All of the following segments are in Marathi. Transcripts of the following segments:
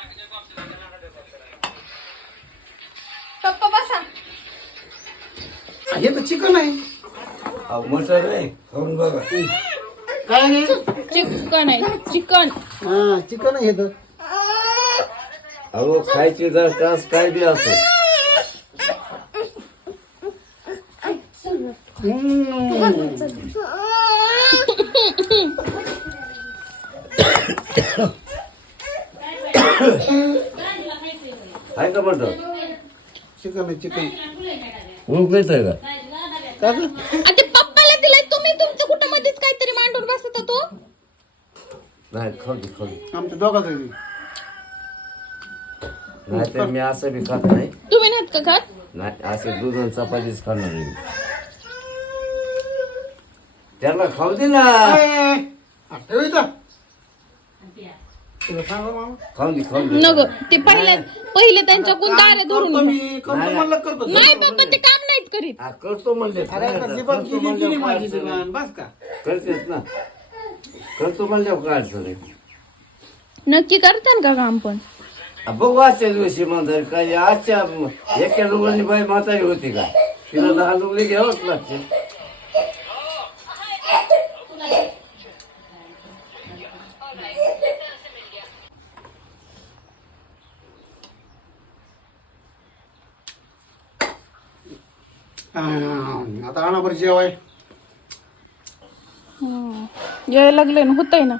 पप्पा बसा. हे तर चिकन आहे. मटन आहे खाऊन बघा. काय नाही. चिकन आहे चिकन. हा चिकन आहे हे तर. अहो खायची जर कास काय बी असो. आहे का मटन? चिकन आहे चिकन. उकळीच आहे का? काय गं? ते पप्पाला दिलाय तुम्ही तुमचं कुठं मध्येच काहीतरी मांडून बसता तो. नाही खाऊ दे खाऊ दे. आमच्या दोघांचं आहे. नाही तर मी असं बी खात नाही. तुम्ही नाहीत का खात? नाही असे दूध आणि चपातीच खाणार नाही. त्याला खाऊ दे ना. ठेव इथं. तुला सांग मामा. खाऊ दे खाऊ दे. नग ते पहिले त्यांच्या दारे धरून करतो मी करतो म्हणलं करतो. नाही पप्पा ते काम नाहीत करीत. हा, करतो म्हणले. अरे आता जीवन गेली माझी जीवन बस का. करतेस ना. करतो म्हणल्यावर काय अडचण आहे? नक्की करतान का काम पण? बघू आजच्या दिवशी म्हणतात काय आजच्या एका लुगडीची बाई म्हातारी होती का? तिला 10 लुगडी घ्यावंच लागते. आता आणा बरं जेवाय. यायला लागले ना होतय ना.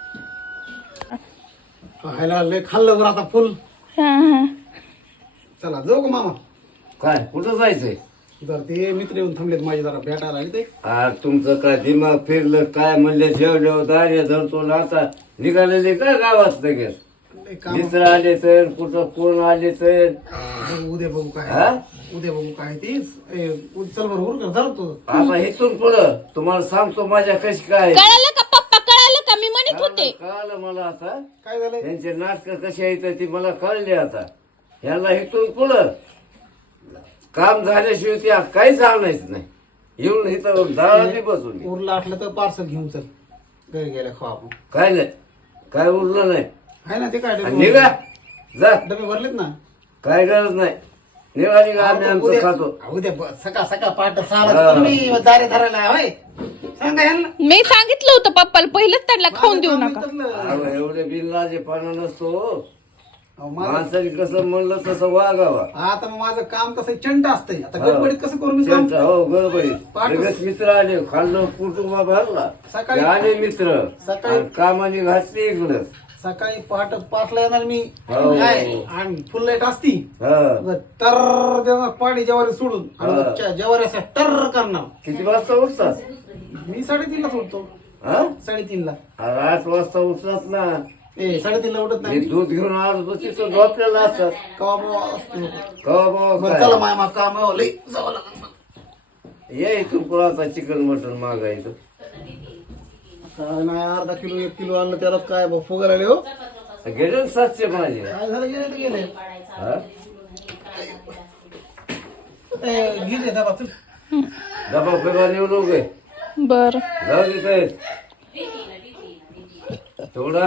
खायला लय खाल्लं बरं आता फुल. हा. चला जाऊ का मामा. काय कुठं जायचंय? जर ते मित्र येऊन थांबलेत माझे जरा भेटायला आले ते. तुमचं काय दिमाग फिरलं काय म्हणले जेवल्यावर दार्य धरतो ना आता निघालेले काय गावात लगेच लय काम. मित्र आले तर कुठं कोण आले तर उद्या बघू काय. हा? उद्या बघू काय तीच. चल बरं उरक धरतो. आता इथून पुढं तुम्हाला सांगतो माझ्या कशी काय कळालं का पप्पा कळालं का मी म्हणत होते. कळालं मला आता. काय झालंय. त्यांचे नाटक कसे आहेत ती मला कळले आता. ह्याला इथून पुढं काम झाल्याशिवाय ते काहीच आणायच नाही. येऊन इथं दाराने बसून उरला असलं तर पार्सल घेऊन चल घरी गेल्या खावा आपण. काय नाही काय उरलं नाही. आहे ना ते काय आणि डबे निघा जा. डबे भरलेत ना. काय गरज नाही. निघा निघा आम्ही आमचं खातो. उद्या सकाळ सकाळ पहाट 6 तुम्ही दारे धरायला होय. सांगा यांना. मी सांगितलं होतं पप्पाला पहिलंच त्यांना खाऊन देऊ नका. अहो, एवढे बिनलाजेपणा नसतो. अहो, माझं- माणसाने कसं म्हणलं तसं वागावा. आता मग माझं काम कसं चंट असतंय. आता गडबडीत कसं करू मी काम. त्यांचा हो गडबडीत पाठ- लगेच मित्र आले खाल्लं कुटुंबा भरला. सकाळी- ते आले मित्र सकाळी- आणि कामाने घातली इकडं. सकाळी पहाट 5ला येणार मी. हो. काय आणि फुल लाईट असती हा. तर देणार पाणी जेवारी सोडून आणि हा. मग जेवारी असं टर करणार. किती वाजता उठतात? मी 3:30ला सोडतो. हा? 3:30ला. 8 वाजता उठतात ना. 3:30ला उठत हे नाही. दूध घेऊन आलो तर तिथं झोपलेला असतात. कवा बुवा असतो. कवा बाबा बरं, काय? चला मामा काम आहे, लई जावं लागेल. ये इथून पुढं चिकन मटन मागायचं. काय नाही 1/2 किलो 1 किलो आणलं त्याला काय फुगा राहिले हो. गेले 700 माझे. काय झालं गेले तर गेले. हा? गेले दाबा तू. डबा फिरवा नेऊ नको. बर जाऊ दे तेवढा